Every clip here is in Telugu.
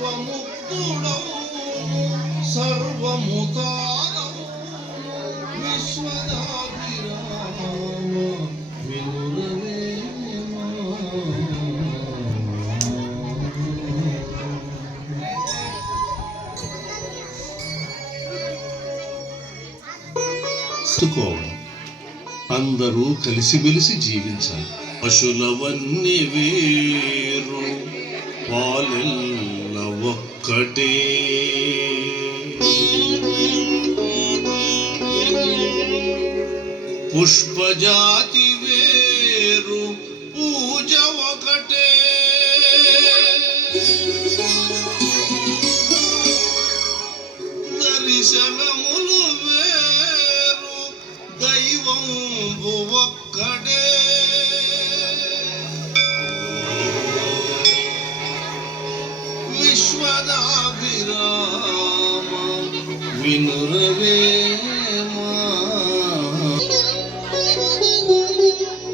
సర్వముక్తుడవు సర్వముతానవు విశ్వదాభిరామ వినురవేమ. అందరూ కలిసిమెలిసి జీవించాలి. పశులవన్నీ వేరు పాలెల్ల ఒక్కటే, పుష్పజాతి వేరు పూజ ఒకటే, దర్శనములు వేరు దైవం ఒక్కడే. విశ్వదాభిరామ వినురవేమ.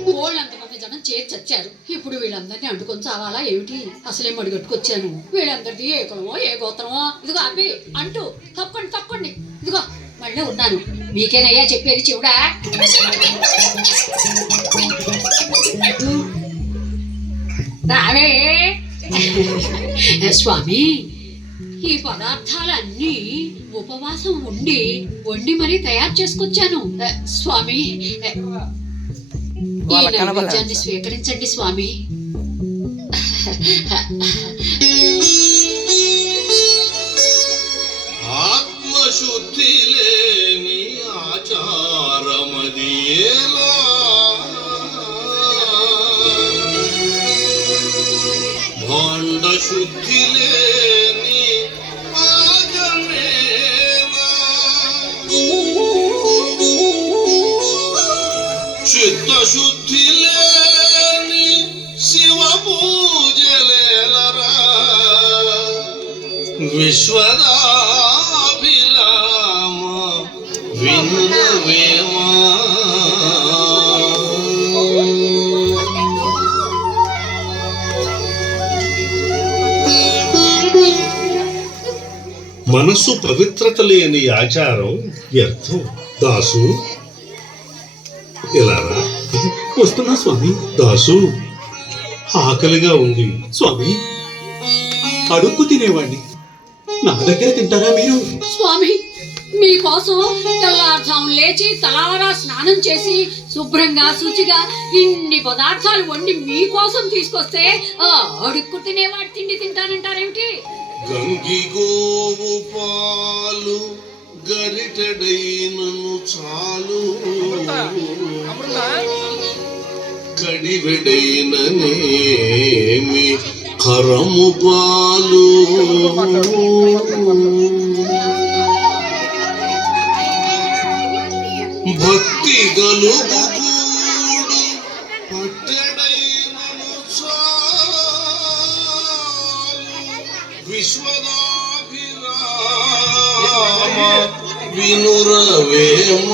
కోళ్ళంతమంది జనం చేర్చి చచ్చారు. ఇప్పుడు వీళ్ళందరినీ అంటుకొని చావాలా ఏమిటి? అసలేం అడుగట్టుకొచ్చాను. వీళ్ళందరిది ఏ కులమో ఏ గోత్రమో. ఇదిగో అబ్బి అంటూ తప్పండి తప్పండి. ఇదిగో మళ్ళీ ఉన్నాను. మీకేనయ్యా చెప్పేది చెవుడా? రావే స్వామి, ఈ పదార్థాలన్నీ ఉపవాసం వండి మరీ తయారు చేసుకొచ్చాను స్వామి. ఈ నైవేద్యాన్ని స్వీకరించండి స్వామి. ఆత్మశుద్ధి లేని ఆచారమది ఎలా, భాండ శుద్ధి లేని ఆగమేలా, చిత్తశుద్ధి లేని శివ పూజలేలరా. విశ్వదాభిరామ వినురవేమ. మనసు పవిత్రత లేని ఆచారం వ్యర్థం. దాసు ఎలారా? వస్తున్నా స్వామి. దాసు ఆకలిగా ఉంది. స్వామి అడుక్కు తినేవాడిని, నా దగ్గర తింటారా మీరు? స్వామి మీకోసం తెల్లారుజాము లేచి తలారా స్నానం చేసి శుభ్రంగా శుచిగా ఇన్ని పదార్థాలు వండి మీకోసం తీసుకొస్తే అడుక్కు తినేవాడి తిండి తింటానంటారేమిటి? గంగి గోవు పాలు గరిటెడైనను చాలు, కడివెడైననేమి కరము పాలు, భక్తి గలుగు కూడు పట్టెడైనను చాలు. విశ్వదాభిరామ వినురవేమ.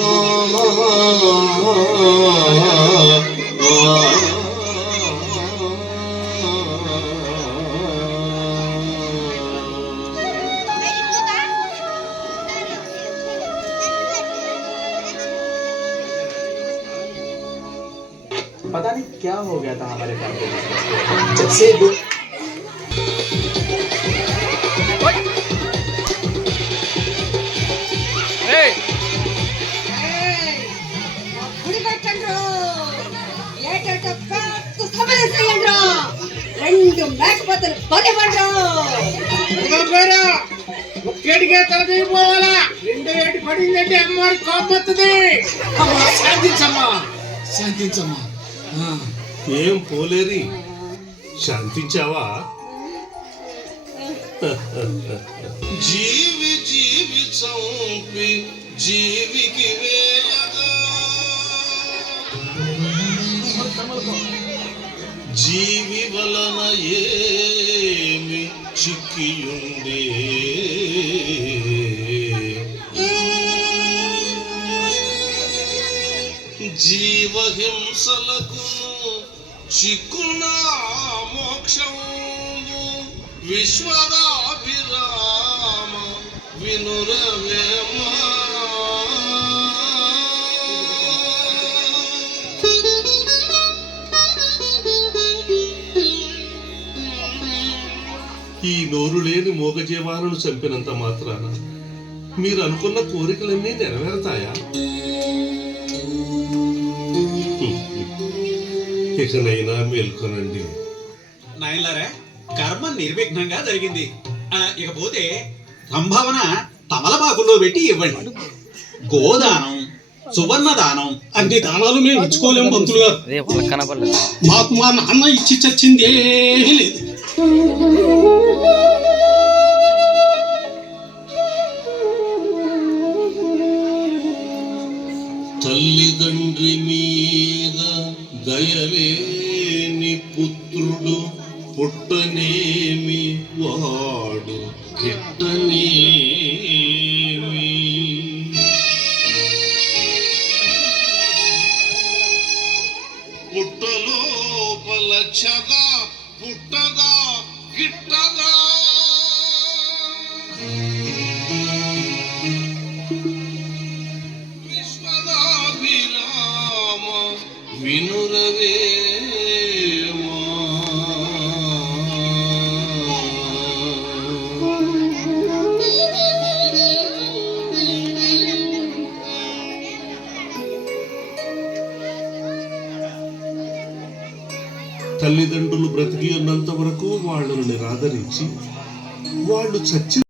पता नहीं क्या हो गया था हमारे फैमिली जब से రెండు మేకపోతలు పనిపడ్డా ఒక్కడికే తలదిపోవాలా. రెండు ఏటి పడిందంటే అమ్మవారి కోపం వస్తుంది. శాంతించమ్మా శాంతించమ్మా. ఏం పోలేరి, శాంతించావా? జీవి జీవి చంపి జీవికి వేయగా, జీవి వలన ఏమి చిక్కియుండే, జీవహింసలకు చిక్కున మోక్షము. విశ్వదాభి విరామ వినురవేమా ఈ నోరు లేని మూగజీవాలను చంపినంత మాత్రాన మీరు అనుకున్న కోరికలన్నీ నెరవేరతాయా? ఇకనైనా మేల్కొనండి. నాయనలారా, కర్మ నిర్విఘ్నంగా జరిగింది. ఇకపోతే సంభావన తమలపాకుల్లో పెట్టి ఇవ్వండి. గోదానం, సువర్ణ దానం, అన్ని దానాలు మేము ఇచ్చుకోలేము పంతులు గారు. మాకు మా నాన్న ఇచ్చి చచ్చింది ఏమీ లేదు. తల్లిదండ్రి మీద దయలేని పుత్రుడు పుట్టనేమి వాడు గిట్టనేమి. పుట్టలోపల చెద పుట్టదా గిట్టదా. విశ్వదాభిరామ వినురవేమా. తల్లిదండ్రులు బ్రతికి ఉన్నంత వరకు వాళ్ళను నిరాదరించి వాళ్ళు చచ్చి